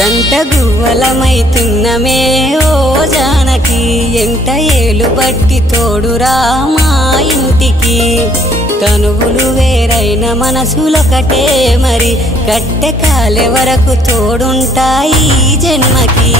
జంట గువ్వలమైతున్నమే ఓ జానకి ఎంట ఏలు బట్టి తోడురా మా ఇంటికి తనువులు వేరైన మనసులొకటే మరి కట్టె కాలే వరకు తోడుంటాయి జన్మకి